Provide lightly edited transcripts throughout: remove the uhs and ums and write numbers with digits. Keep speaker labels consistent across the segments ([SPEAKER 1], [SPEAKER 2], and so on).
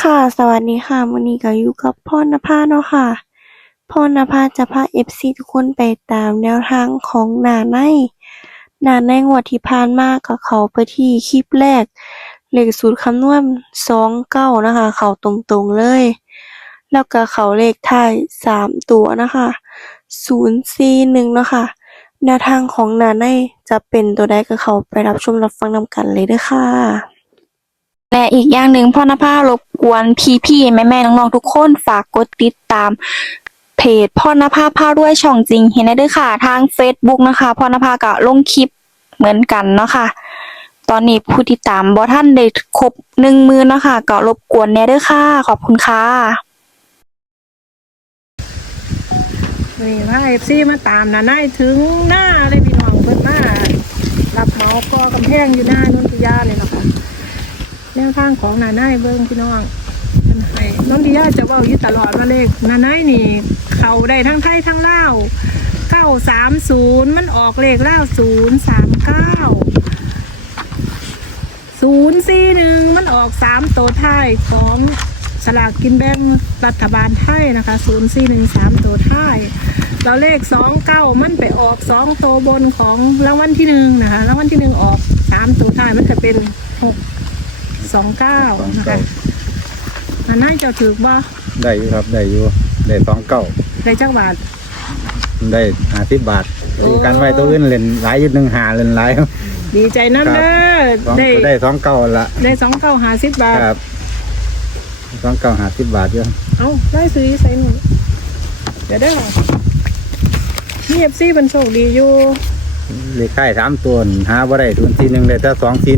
[SPEAKER 1] ค่ะสวัสดีค่ะมื้อนี้ก็อยู่กับพรณภาเนาะค่ะพรณภาจะพา FC ทุกคนไปตามแนวทางของหน้าในงวดที่ผ่านมาก็เข้าไปที่คลิปแรกเลขสูตรคำนวณ29นะคะเข้าตรงๆเลยแล้วก็เข้าเลขท้าย3ตัวนะคะ041เนาะค่ะแนวทางของหน้าในจะเป็นตัวใดก็เข้าไปรับชมรับฟังนำกันเลยเด้อค่ะและอีกอย่างหนึ่งพรณภารบกวนพี่ๆแม่ๆน้องๆทุกคนฝากกดติดตามเพจพรณภาพารวยช่องจริงเห็นได้เด้อค่ะทาง Facebook นะคะพรณภาก็ลงคลิปเหมือนกันเนาะค่ะตอนนี้ผู้ติดตามบ่ทันได้ครบ10,000เนาะค่ะก็รบกวนแหน่เด้อค่ะขอบคุณค่ะ
[SPEAKER 2] นี่พาFCมาตามนายถึงหน้าเลยพี่น้องเพิ่นมารับเหมาก่อกำแพงอยู่หน้านนทิยาเนี่ยนะคะแนวทางของนายเบิ่งพี่น้องเพิ่นให้นนทิยาจะเว้าอยู่ตลอดว่าเลขนายนี่เข้าได้ทั้งไทยทั้งลาว930มันออกเลขลาว039 041มันออก3ตัวท้ายของสลากกินแบ่งรัฐบาลไทยนะคะ0413 3ตัวท้ายแล้วเลข29มันไปออก2ตัวบนของรางวัลที่1นะคะรางวัลที่1ออก3ตัวท้ายมันจะเป็น629นะคะน่าจะถือว่า
[SPEAKER 3] ได้อยู่ครับได้อยู่ได้29
[SPEAKER 2] ได้จักบาท
[SPEAKER 3] ได้50 บาทการไว้ตัวอื่นเล่นหลายอยู่1 5เล่นหลาย
[SPEAKER 2] ดีใจนั่นเด้อ
[SPEAKER 3] ได้29ละ
[SPEAKER 2] ได้29 50 บาท
[SPEAKER 3] ครับ29 50 บาทเยอะ
[SPEAKER 2] เอาได้ซื้อใส่หนูเดี๋ยวได้ค่ะนี่FCเป็นโชคดีอยู่
[SPEAKER 3] เลขค่าย3ตัวหาบ่ได้041ได้แต่241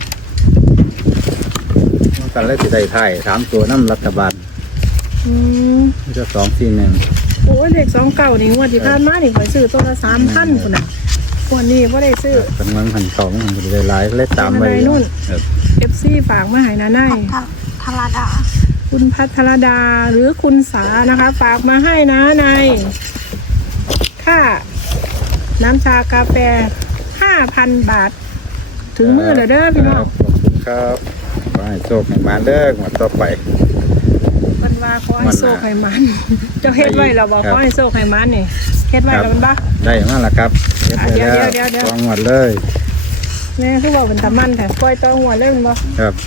[SPEAKER 3] กันเลยสิได้ท้าย3ตัวนำรัฐบาลจะ241
[SPEAKER 2] โอ้ยเลข29นี่งวดที่ผ่านมานี่ข่อยซื้อตัวละ 3,000 พุ่นน่ะวันนี้บ่ได้ซื้อ
[SPEAKER 3] เป็นมันหัน2มันสิได้หลายเลยตามไป
[SPEAKER 2] นู่น FC ฝากมาให้นาย
[SPEAKER 1] ธารดา
[SPEAKER 2] คุณพัทรดาหรือคุณสานะคะฝากมาให้นะนายค่าน้ำชากาแฟ 5,000 บาทถึงมือแล้วเด้อพี่น้อง
[SPEAKER 3] ขอบคุณครับขอให้โชคให้มาเด้อหมดต่อไป
[SPEAKER 2] มันว่าขอให้โชคให้มันเจ้าเฮ็ดไว้แล้วบอกขอให้โชคให้มันนี่เฮ็ดไว้แล้วมันบ่
[SPEAKER 3] ได้มาแล้วครับ
[SPEAKER 2] เดี๋ยว
[SPEAKER 3] ต้องหมดเลย
[SPEAKER 2] แม่คือบอกเป็นตะมันแต่ปล่อยต้องหัวเลยมันบ่
[SPEAKER 3] ครับ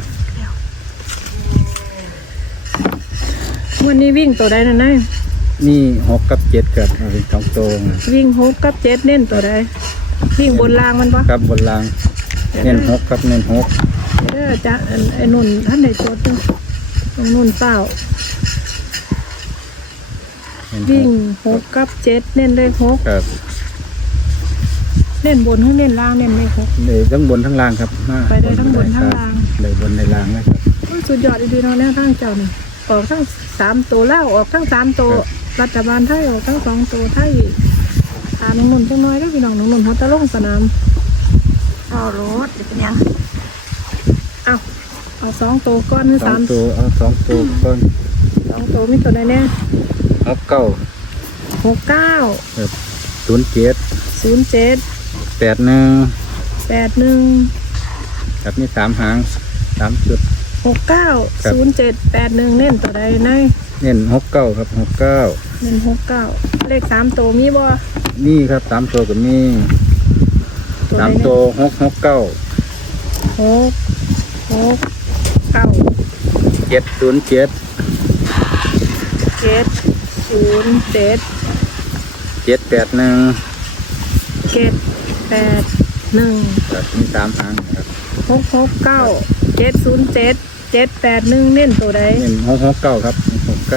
[SPEAKER 2] วันนี้วิ่งตัวใดนั่นน่ะ
[SPEAKER 3] นี่6 กับ 7ครับเป็น2ตัว
[SPEAKER 2] วิ่ง6 กับ 7เน้นตัวใดวิ่งบนรางมันบ่
[SPEAKER 3] ครับบนรางเน้น6ครับเน้น6
[SPEAKER 2] จ้ะไอ้นุ่นท่านได้จดอยู่ตรงนุ่นเปล่าวิ่ง6 กับ 7เน้นเลข6
[SPEAKER 3] ครับ
[SPEAKER 2] เน้นบนหรือเน้นล่างเน้นเลข6
[SPEAKER 3] ได้ทั้งบนทั้งล่างครับ
[SPEAKER 2] ไปได้ทั้งบนทั้งล่าง
[SPEAKER 3] ได้บนได้ล่างนะครับ
[SPEAKER 2] สุดยอดดีๆเนาะแนวทางเจ้านี่ออกทั้ง3ตัวแล้วออกทั้ง3ตัวรัฐบาลไทยออกทั้ง2ตัวไทยน้องนุ่นจังน้อยแล้วพี่น้องนุ่นเขาตะลงสนาม
[SPEAKER 1] เอารถเป็นยัง
[SPEAKER 2] เอา2ตัวก้อนหรือ3
[SPEAKER 3] ตัวเอา2ตัวก้อน
[SPEAKER 2] 2ตัวมีตัวไหนแน่
[SPEAKER 3] 69ครับ07 81ครับมี3หาง3จุด
[SPEAKER 2] 690781เน้นตัวใดนาย
[SPEAKER 3] เน้น69ครับ69
[SPEAKER 2] เน้น69เลข3ตัวมีบ่
[SPEAKER 3] นี่ครับ3ตัวก็มี3ตัว669 707 781
[SPEAKER 2] 781
[SPEAKER 3] ครับมี3หางครับ
[SPEAKER 2] 669 707 781เน้นตัวใด
[SPEAKER 3] เน้น669ครับ69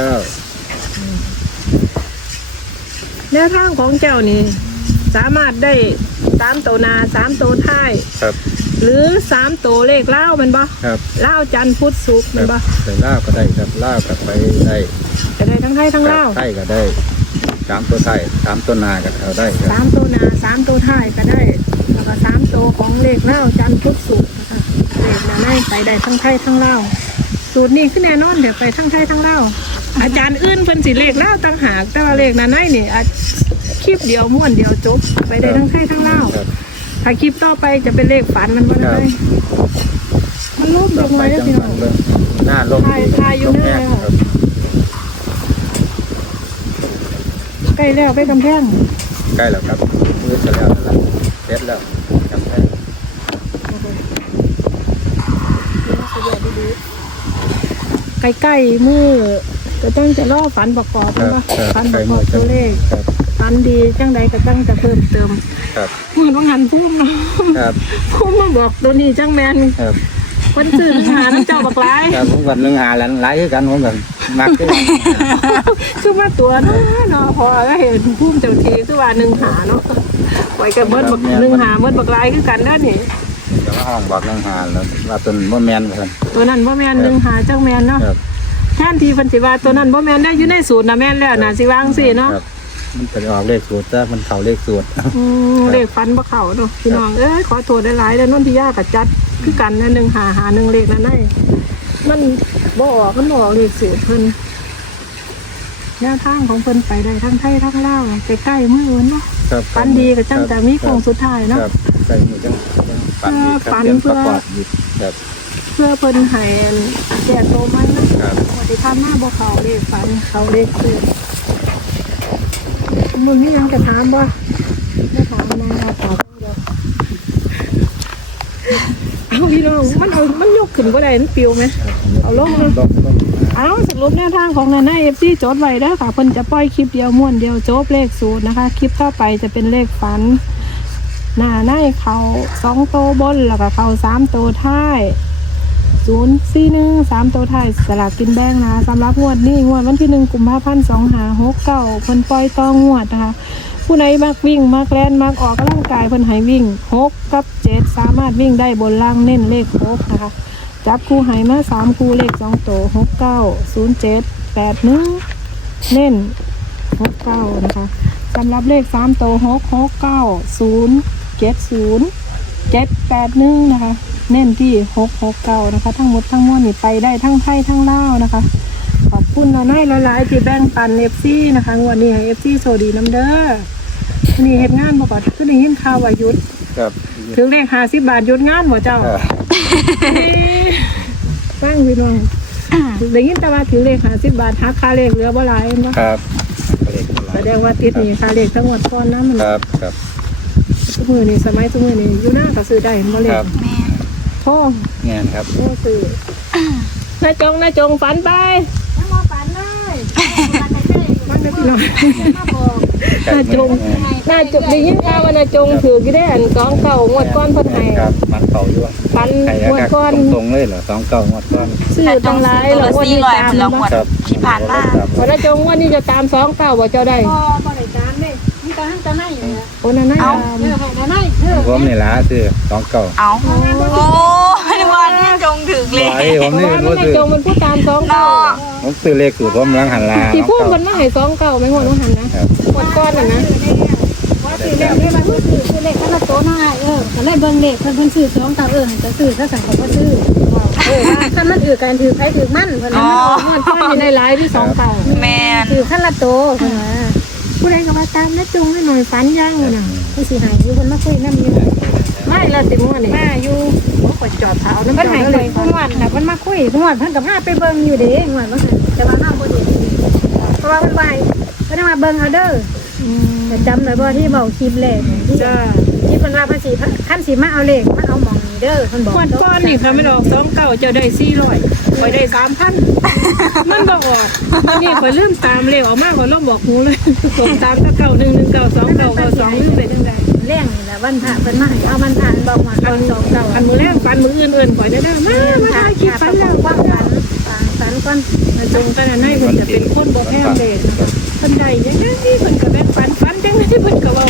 [SPEAKER 2] แนวทางของเจ้านี่สามารถได้3ตัวหน้า3ตัวท้าย
[SPEAKER 3] ครับ
[SPEAKER 2] หรือ3ตัวเลขเล่ามันบ่
[SPEAKER 3] ครับ
[SPEAKER 2] เล่าจันทร์พุธศุกร์มันบ่
[SPEAKER 3] ใส่ล่าก็ได้ครับล่ากับไปได้
[SPEAKER 2] ทั้งไทยทั้งเล่า
[SPEAKER 3] ไทยก็ได้3ตัวไทย3ตัวนาก็เอาได้ครับ
[SPEAKER 2] 3ตัวนา3ตัวท้ายก็ได้แล้วก็3ตัวของเลขเล่าจันทร์พุธศุกร์นะคะเลขนั้นไปได้ทั้งไทยทั้งเล่าสูตรนี้ขึ้นแน่นอนเดี๋ยวไปทั้งไทยทั้งเล่าอาจารย์อื่นเพิ่นสิเลขเล่าต่างหากแต่ว่าเลขนั้นนี่คลิปเดียวม้วนเดียวจบไปได้ทั้งไทยทั้งเล่าถ้าคลิปต่อไปจะเป็นเลขฝันมันบ่ได้มันรูปลงไว้แล้วพี่น้อง
[SPEAKER 3] หน้าลง
[SPEAKER 2] ทายอยู่หน้า
[SPEAKER 3] ครับ
[SPEAKER 2] ใกล้แล้วไปกำแพง
[SPEAKER 3] ใกล้แล้วครับมือจะแล้วนั่นแหละเสร็จแล้วกำแพง
[SPEAKER 2] ใกล้ๆมือก็ต้องจะล่อฝันประกอบ
[SPEAKER 3] ครับ
[SPEAKER 2] เนาะ
[SPEAKER 3] ครับ
[SPEAKER 2] ฝันประกอบตัวเลข
[SPEAKER 3] ครับ
[SPEAKER 2] ฝันดีจังใดก็ตั้งจะเพิ่มเติม
[SPEAKER 3] ครับ
[SPEAKER 2] เหมือนว่าหันพุ่มเนาะ
[SPEAKER 3] ครับ
[SPEAKER 2] พุ่มมาบอกตัวนี้จังแมน
[SPEAKER 3] ครับ
[SPEAKER 2] คนซื้อหาน้ำเจ้าบักร้าย
[SPEAKER 3] ครับผมวันหนึงหาหลายคือกันผมกันมักคือกัน
[SPEAKER 2] คือมาตัวเนาะพอก็เห็นพุ่มเจ้าทีคือว่าหนึ่งหาเนาะไว้กับเบิดบักหนึ่งหาเบิดบักร้ายคือกันด้านนี่
[SPEAKER 3] จะมาห้องบอกหนึงหาแล้วว่าต้นบ่แม่นกัน
[SPEAKER 2] ตัวนั้นบ่แมนหนึ่งหาจังแมนเนาะ
[SPEAKER 3] ครับ
[SPEAKER 2] แทนที่เพิ่นสิว่าตัวนั้นบ่แม่นได้อยู่ในสูตรนะแม่นแล้วน่ะสิวางสิเนาะ
[SPEAKER 3] ครับมันเป็นออกเลขสูตรแต่มันเข้าเลขสูตร
[SPEAKER 2] เลขฟันบ่เข้าเนาะพี่น้องเอ้ยขอโทษหลายๆเด้อนนทิยาก็จัดคือกันนะ1หา1เลขนั่นได้มันบ่ออกมันบ่ออกเลขสูตรเพิ่นแนวทางของเพิ่นไปได้ทั้งไทยทั้งลาวใกล้ๆมื้ออื่นเนาะ
[SPEAKER 3] ครับ
[SPEAKER 2] ฟันดีก็จังแต่มีโครงสุดท้ายเนาะ
[SPEAKER 3] ครับใส่มือจังฝันดีครับ
[SPEAKER 2] ฝัน
[SPEAKER 3] เตรียม
[SPEAKER 2] เพื่
[SPEAKER 3] ป
[SPEAKER 2] อ
[SPEAKER 3] ระกอบอยู่ครับ
[SPEAKER 2] เพื่อเพิ่นให้แจกโตมันเนาะ
[SPEAKER 3] ครับ
[SPEAKER 2] ปกติทำมาบ่เข้าเลขฟันเข้าเลขสูตรมึงนี่ยังจะถามบ่ไม่ถามนะถามเดียวเอาพี่น้องมันยกขึ้นบ่ได้มันปิวไหมเอาลงเลย
[SPEAKER 3] ลง
[SPEAKER 2] เอาสรุปแนวทางของนาย FC จดไว้เด้อค่ะเพิ่นจะปล่อยคลิปเดียวม้วนเดียวจบเลขสูตรนะคะ คลิปต่อไปจะเป็นเลขฝันหน้าในเขา2โตวบนแล้วก็เขา3โตวท้าย041 3โตวท้ายสลากกินแบ่งนะสำหรับงวดนี้งวดวันที่1กุมภาพันธ์2569เพิ่นปล่อยต่องวดนะคะ ผู้ใดมักวิ่งมักแล่นมักออกกำลังกายเพิ่นให้วิ่ง6กับ7สามารถวิ่งได้บนล่างเน้นเลข6นะคะจับคู่ให้มา3คู่เลข2โตว69 07 81เน้น69นะคะสำหรับเลข3โตว669 070 781นะคะเน้นที่669นะคะทั้งหมดทั้งมวลนี่ไปได้ทั้งไทยทั้งลาวนะคะขอบคุณเราให้หลายๆที่แบ่งปัน FC นะคะงวดนี้ให้ FC โชคดีน้ำเด้อวันนี้เฮ็ดงานบ่ก่อนก็ได้ยินข่าวว่าหยุด
[SPEAKER 3] ครับ
[SPEAKER 2] ถึงเลข50 บาทหยุดงานบ่เจ้า ฟังพี่น้องได้ยินแต่ว่าถึงเลข50 บาทหักค่าเลขเหลือบ่หลายเห็นบ่
[SPEAKER 3] ครับ
[SPEAKER 2] แสดงว่าติดหนี้ค่าเลขทั้งหมดก่อนนะมัน
[SPEAKER 3] ครับครับ
[SPEAKER 2] ทุกมื้อนี้สมัยทุกมื้อนี้อยู่หน้าก็ซื้อได้เห็นบ่เล
[SPEAKER 3] ค
[SPEAKER 2] ข
[SPEAKER 3] รับ
[SPEAKER 2] โท่
[SPEAKER 3] เงี้ยครับ
[SPEAKER 2] โท่ซื้อน้าจงฝันไปมาฝันได้มันได้พี่น้องน้าจงได้ยินข่าวว่าน้าจงถือกี่ได้อัน2เก่างวดก้อนเพิ่นให้
[SPEAKER 3] ครับมันเก่าอยู่
[SPEAKER 2] ฝัน
[SPEAKER 3] ใครง
[SPEAKER 2] วด
[SPEAKER 3] ก็
[SPEAKER 2] ก้อน
[SPEAKER 3] ตรงๆเลยเหรอ2 เก่างวดก้อน
[SPEAKER 2] ซื้อตั้งหลายแล้ววันนี้ตามบ่
[SPEAKER 3] ครับ
[SPEAKER 1] ที่ผ่านมา
[SPEAKER 3] ครับ
[SPEAKER 2] วันน้าจงวันนี้จะตาม2เก่าบ่เจ้าได้
[SPEAKER 4] บ่ได้การเด้มีแต่หันแต่ในอยู่เนี่ย
[SPEAKER 2] โอ้นั่นน่ะ
[SPEAKER 4] ให้แต่ใน
[SPEAKER 3] ผมนี่ละซื้อ2 เก่า
[SPEAKER 1] เอาโอ้ยวันนี้จงถึกเลย
[SPEAKER 3] ไว้ผม
[SPEAKER 2] เพราะ
[SPEAKER 3] นี่
[SPEAKER 2] ว่า
[SPEAKER 3] ผม
[SPEAKER 2] น้า
[SPEAKER 3] ซื้อ
[SPEAKER 2] จงมันผู้ตาม2เก่า
[SPEAKER 3] ผมซื้อเลขสูตรผมลังหันลา
[SPEAKER 2] ที่พูดมันมาให้2เก่าไม่งวดว่าหันนะครับ งวดก้อนน่ะนะ
[SPEAKER 4] ว่าสิเลขได้มาคือเลขคันละโตน้อยก็เลยเบิ่งเลขเพิ่นซื้อ2ตาให้จะซื้อถ้าสั่งก็บ่ซื้อคันมันกันถือไผถือมันเพิ่น
[SPEAKER 1] อ๋อ
[SPEAKER 2] งวดก้อนนี่ได้หลายที่2เก่า
[SPEAKER 1] แมน
[SPEAKER 4] ถือคันละโตเพิ่นว่า
[SPEAKER 2] ผู้ใดก็ว่าตามน้าจงให้หน่อยฝันย่างน่ะ
[SPEAKER 4] ผู้สิให้อยู่เพิ่นมาคุยนำอยู่
[SPEAKER 2] ไม่ละสิม่วนนี่มาอยู่บ่ค่อยจอดเท้าน้ำ
[SPEAKER 4] เพิ่น
[SPEAKER 2] เจ้า
[SPEAKER 4] ให้
[SPEAKER 2] ก็
[SPEAKER 4] ข่
[SPEAKER 2] เล
[SPEAKER 4] อย
[SPEAKER 2] ย
[SPEAKER 4] ผู้งวดน่ะเพิ่นมาคุยผู้งวดเพิ่นก็พาไปเบิ่งอยู่เด้งวดว่าซั่นแต่ว่าเฮาบ่เห็นเพราะว่าเพิ่นว่าเพิ่นว่าเบิ่งเอาเด้อแต่จำได้บ่ที่เว้าคลิปแรกที่
[SPEAKER 2] จ้า
[SPEAKER 4] ที่เพิ่นว่าเพิ่นสิคันสิมาเอาเลขมาเอาหม่องนี้เด้อเพิ่นบอก
[SPEAKER 2] งวดก้อนนี่ค่ะไม่ดอก2เก่าเจ้าได้400ข่อยได้ 3,000มันบ่ออกนี่ข่อยลืมตามเลขออกมาข่อยลองบอกหนูเลยส่งตามถ้าเก่า1 1 9 2เก่าเก่า2ลืมไปจังได๋
[SPEAKER 4] แรงนี่แหละวันพระเพิ่นมาให้เอาวันพระบอกว่าก่อน2เก่า
[SPEAKER 2] อันมื้อแรกฝันมื้ออื่นๆข่อยได้มาถ่ายคลิปฝันแล้ว
[SPEAKER 4] ว่าฝันก่อน
[SPEAKER 2] จงกันให้เพิ่นจะเป็นคนบ่แพ้เลขนะคะเพิ่นได้ยังไงเพิ่นก็แบ่งปันจังได๋เพิ่นก็เว้า